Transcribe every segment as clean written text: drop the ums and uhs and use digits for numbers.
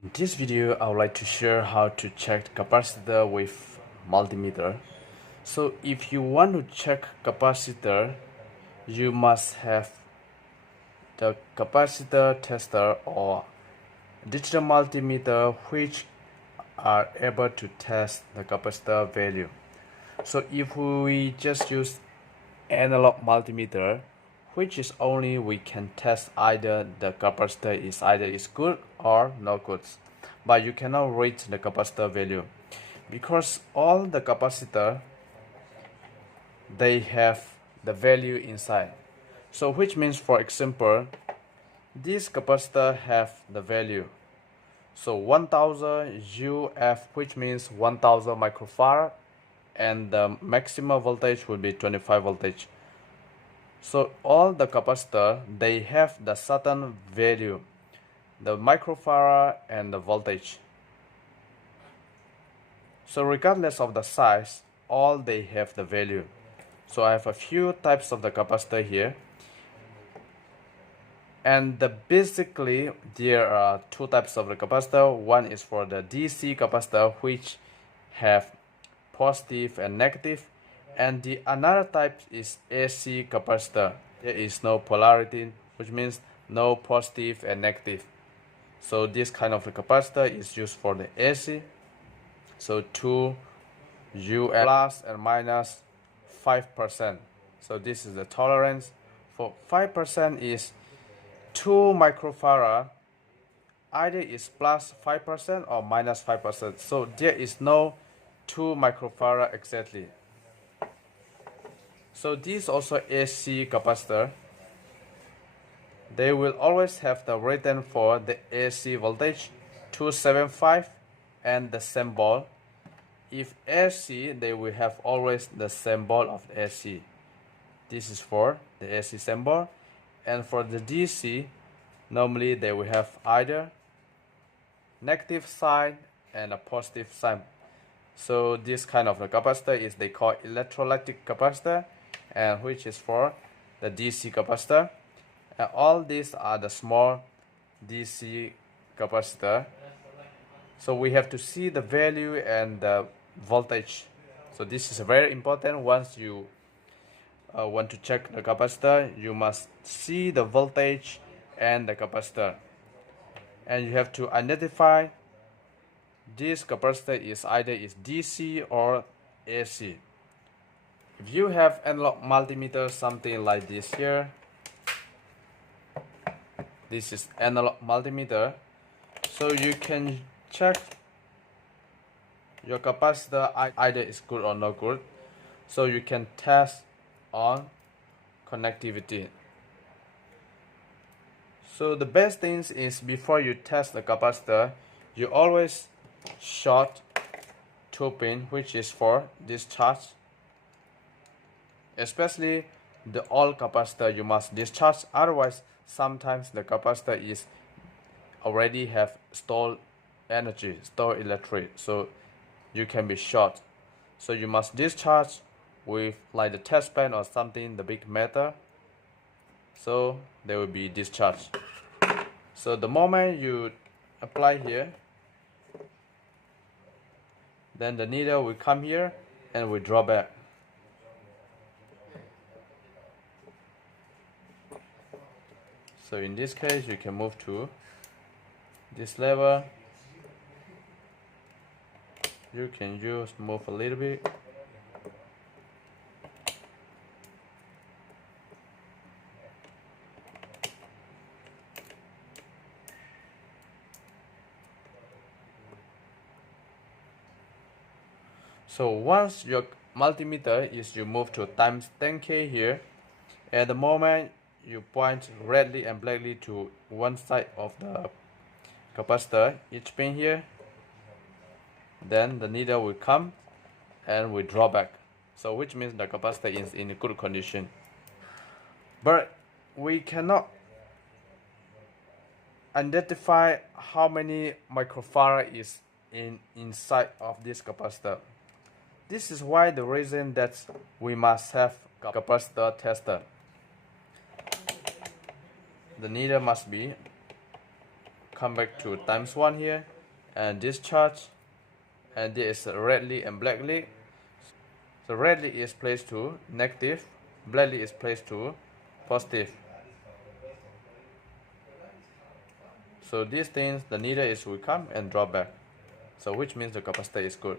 In this video, I would like to share how to check capacitor with multimeter. So if you want to check capacitor, you must have the capacitor tester or digital multimeter which are able to test the capacitor value. So if we just use analog multimeter, which is only we can test either the capacitor is good or not good, but you cannot rate the capacitor value because all the capacitor they have the value inside. So which means, for example, this capacitor have the value, so 1000 UF, which means 1000 microfarad, and the maximum voltage will be 25 voltage. So all the capacitor they have the certain value, the microfarad and the voltage. So regardless of the size, all they have the value. So I have a few types of the capacitor here, and basically there are two types of the capacitor. One is for the DC capacitor, which have positive and negative, and the another type is AC capacitor. There is no polarity, which means no positive and negative. So this kind of capacitor is used for the AC. So 2 U plus and minus 5%. So this is the tolerance. For 5% is 2 microfarad, either is plus 5% or minus 5%. So there is no 2 microfarad exactly. So this also AC capacitor. They will always have the rating for the AC voltage 275 and the symbol. If AC, they will have always the symbol of AC. This is for the AC symbol. And for the DC, normally they will have either negative sign and a positive sign. So this kind of a capacitor is they call electrolytic capacitor, and which is for the DC capacitor. And all these are the small DC capacitor. So we have to see the value and the voltage. So this is very important. Once you want to check the capacitor, you must see the voltage and the capacitor, and you have to identify this capacitor is either is DC or AC. If you have analog multimeter, something like this here, this is analog multimeter, so you can check your capacitor either is good or not good. So you can test on connectivity. So the best things is before you test the capacitor, you always short 2 pin, which is for discharge. Especially the old capacitor you must discharge, otherwise sometimes the capacitor is already have stored energy, stored electric, so you can be short. So you must discharge with like the test pen or something, the big metal, so they will be discharged. So the moment you apply here, then the needle will come here and will draw back. So in this case, you can move to this level. You can just move a little bit. So once your multimeter is, you move to times 10K here. At the moment you point redly and blackly to one side of the capacitor, each pin here, then the needle will come and will draw back. So which means the capacitor is in a good condition. But we cannot identify how many microfarad is inside of this capacitor. This is why the reason that we must have capacitor tester. The needle must be come back to times 1 here and discharge, and this is redly and blackly. So redly is placed to negative, blackly is placed to positive. So these things, the needle is will come and drop back. So which means the capacitor is good.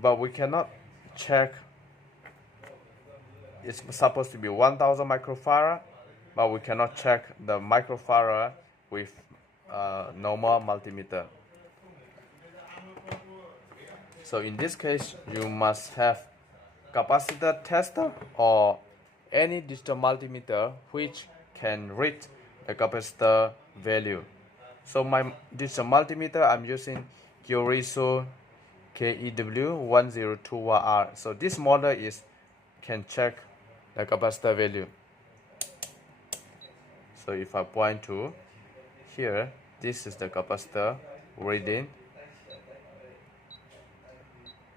But we cannot check. It's supposed to be 1000 microfarad, but we cannot check the microfarad with normal multimeter. So in this case, you must have capacitor tester or any digital multimeter which can read the capacitor value. So my digital multimeter, I'm using Kyoriso KEW1021R. So this model can check the capacitor value. So if I point to here, this is the capacitor reading.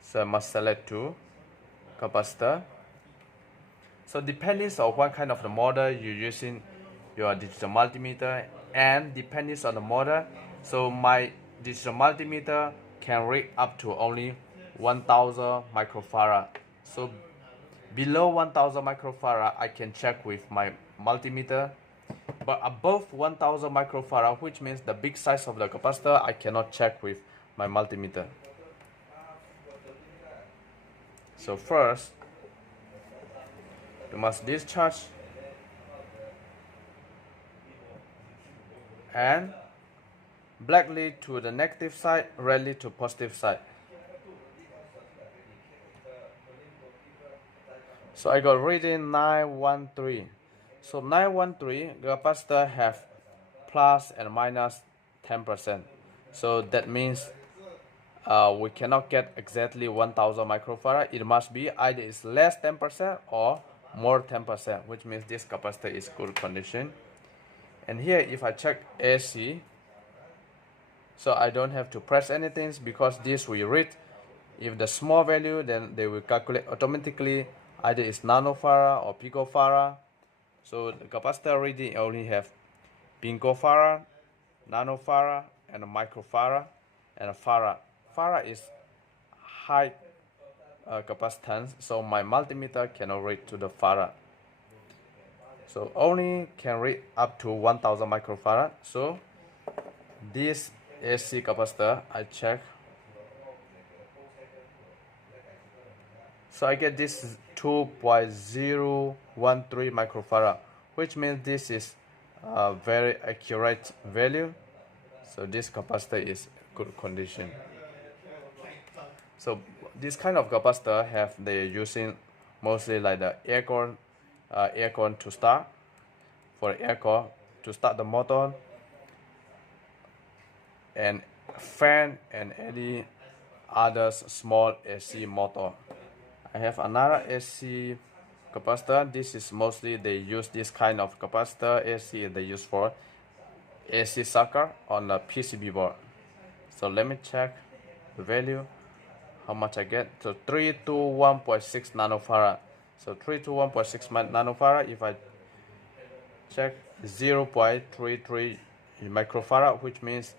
So I must select to capacitor. So depending on what kind of the model you're using your digital multimeter, and depending on the model, so my digital multimeter can read up to only 1000 microfarad. So below 1000 microfarad I can check with my multimeter, but above 1000 microfarad, which means the big size of the capacitor, I cannot check with my multimeter. So first you must discharge and blackly to the negative side, redly to positive side. So I got reading 913. So 913 capacitor have plus and minus 10%. So that means we cannot get exactly 1000 microfarad. It must be either it's less 10% or more 10%, which means this capacitor is good condition. And here if I check AC, so I don't have to press anything because this will read. If the small value, then they will calculate automatically either it's nanofarad or picofarad. So the capacitor reading only have picofarad, nanofarad, and a microfarad, and a farad. Farad is high capacitance, so my multimeter cannot read to the farad. So only can read up to 1000 microfarad. So this AC capacitor, I check. So I get this 2.013 microfarad, which means this is a very accurate value. So this capacitor is good condition. So this kind of capacitor they're using mostly like the aircon to start, for aircon to start the motor, and fan, and any other small AC motor. I have another AC capacitor. This is mostly they use this kind of capacitor AC they use for AC circuit on the PCB board. So let me check the value, how much I get. So 321.6 nanofarad. So 321.6 nanofarad. If I check 0.33 microfarad, which means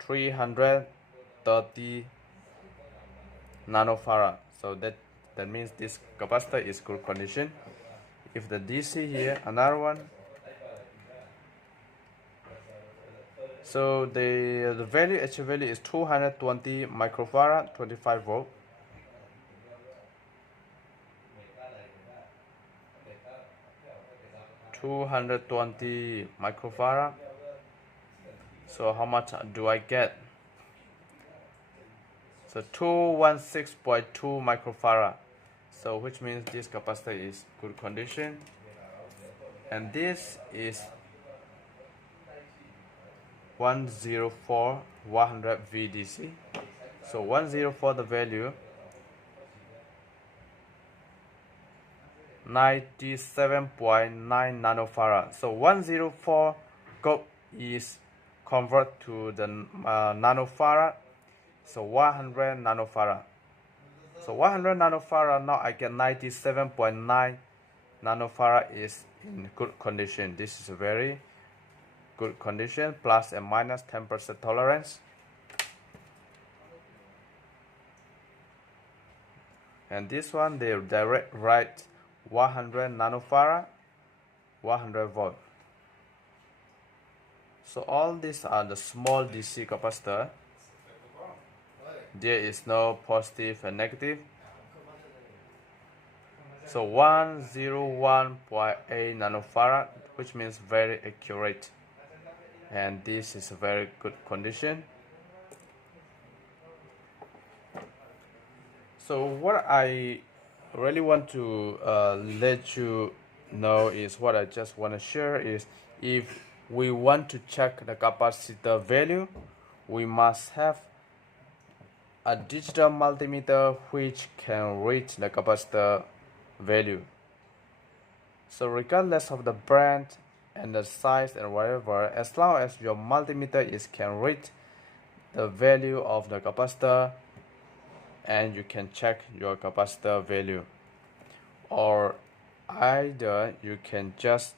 330 nanofarad. So that means this capacitor is good condition. If the DC here, another one. So the value, actual value is 220 microfarad, 25 volt. $220 microfarad. So how much do I get? So 216.2 microfarad. So which means this capacitor is good condition. And this is 104 100 VDC. So 104 the value, 97.9 nanofarad. So 104 is convert to the nanofarad. So 100 nanofarad. So 100 nanofarad, now I get 97.9 nanofarad is in good condition. This is very good condition, plus and minus 10% tolerance. And this one, they direct write 100 nanofarad, 100 volt. So all these are the small DC capacitor. There is no positive and negative. So 101.8 nanofarad, which means very accurate. And this is a very good condition. So what I really want to let you know is, what I just want to share is, if we want to check the capacitor value, we must have a digital multimeter which can read the capacitor value. So regardless of the brand and the size and whatever, as long as your multimeter can read the value of the capacitor, and you can check your capacitor value. Or either you can just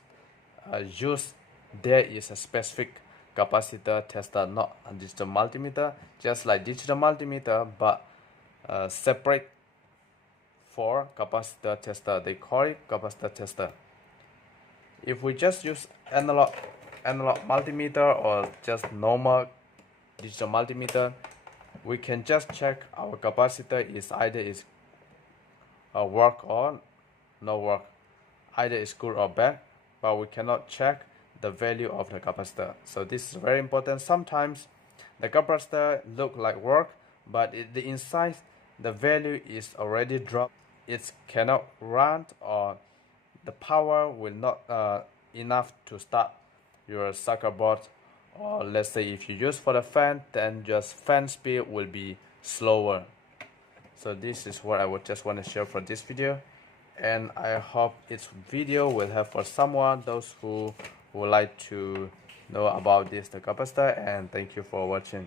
use, there is a specific capacitor tester, not a digital multimeter, just like digital multimeter, but separate for capacitor tester. They call it capacitor tester. If we just use analog multimeter or just normal digital multimeter, we can just check our capacitor is either work or no work, either is good or bad, but we cannot check the value of the capacitor. So this is very important. Sometimes the capacitor look like work, but the inside the value is already dropped. It cannot run, or the power will not enough to start your circuit board. Or let's say if you use for the fan, then just fan speed will be slower. So this is what I would just want to share for this video, and I hope this video will help for someone, those who would like to know about the capacitor. And thank you for watching.